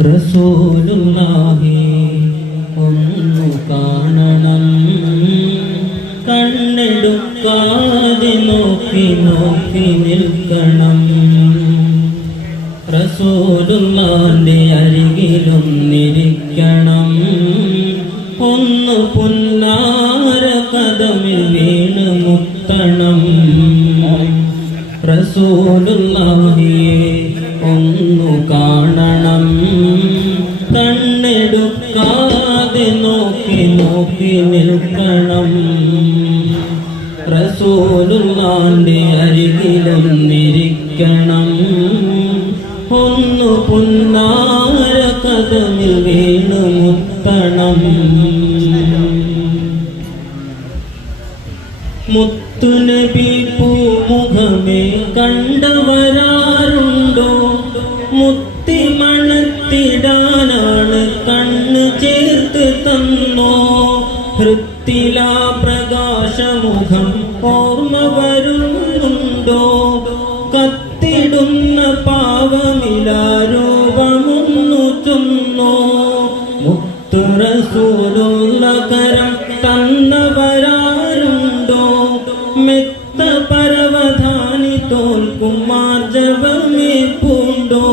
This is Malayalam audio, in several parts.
റസൂലുള്ളാഹി നോക്കി നോക്കി നിൽക്കണം. നിരിക്കണം. ഒന്ന് പുന്നാര റസൂലുള്ളാഹിയെ ഒന്നു കാണണം. കണ്ണെടുക്കാതെ നോക്കി നോക്കി നിൽക്കണം. റസൂലുള്ളാന്റെ അരികിലും നിരിക്കണം ഒന്ന് പുന്നാര കഥമിൽ വീണു മുത്തണം മുത്തുനബി പൂമുഖമേ കണ്ടവരാറുണ്ടോ മുത്തി മണത്തിടാനാണ് കണ്ണ് ചേർത്ത് തന്നോ? ഹൃത്തിലാ പ്രകാശമുഖം ഓർമ്മ വരുന്നുണ്ടോ? കത്തിടുന്ന പാവമിലാരൂപമൊന്നു ചൊന്നോ? മുത്തുറസൂലുള്ള കരം തന്നവരാരുണ്ടോ മഴവമേ പൂണ്ടോ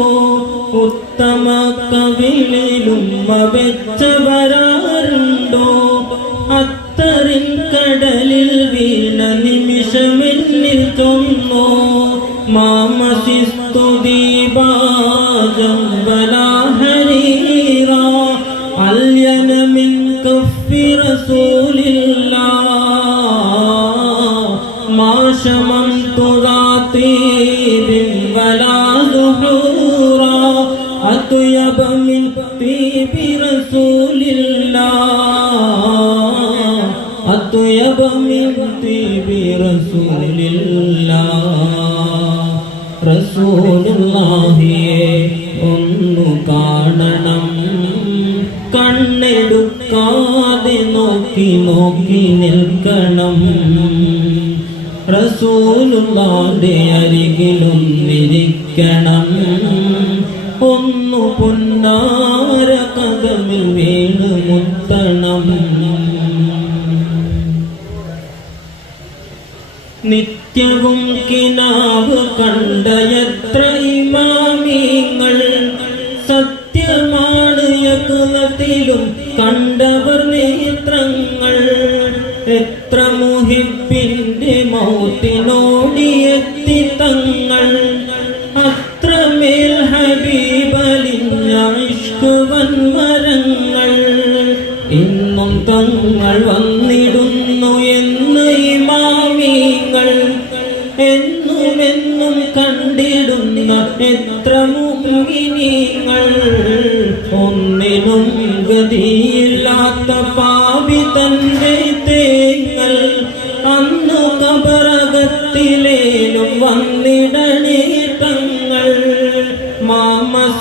ഉത്തമ കവിളിലുമ്മ വെച്ചവരാറുണ്ടോ അത്തറിൻ കടലിൽ വീണ നിമിഷമെന്നിൽ ചൊന്നോ? മാമസിസ്തുദീപാജംബലാഹരീറ അല്യനമിൻ കഫി റസൂലില്ലാ മാശമം തുറ رسول الله أطيب من طيب رسول الله رسول الله ഒന്നു കാണണം കണ്ണെടുക്കാതെ നോക്കി നോക്കി നിൽക്കണം റസൂലുള്ളാന്റെ അരികിലും നിരിക്കണം ഒന്നു പൊന്നാര കഥമിൽ വീണ് മുത്തണം. നിത്യവും കിനാവ് കണ്ട എത്ര ഇമാമിങ്ങൾ. സത്യമാണ് യകുലത്തിലും കണ്ടവർ നേത്രങ്ങൾ. എത്ര മുഹിബിന്റെ മൗത്തിനോടിയെത്തി തങ്ങൾ. ഇന്നും തങ്ങൾ വന്നിടുന്നു എന്ന് ഇമാമീങ്ങൾ എന്നുമെന്നും കണ്ടിടുന്ന എത്ര മുങ്ങിനീങ്ങൾ ഒന്നിനും ഗതിയില്ലാത്ത പാപി തന്റെ തേങ്ങൾ അന്നു കബറകത്തിലേലും വന്നിടണേ തങ്ങൾ. മാമസിസ്തുദീപാജം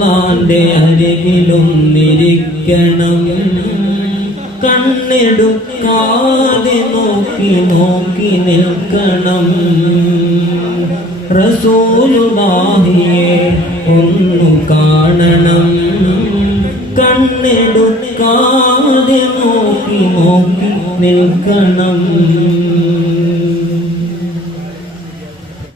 റസൂലുള്ളാന്റെ അരികിലും നിരിക്കണം കണ്ണെടുക്കാതെ നോക്കി നോക്കി നിൽക്കണം. റസൂലുള്ളാഹിയെ ഒന്നു കാണണം. കണ്ണെടുക്കാതെ നോക്കി നോക്കി നിൽക്കണം.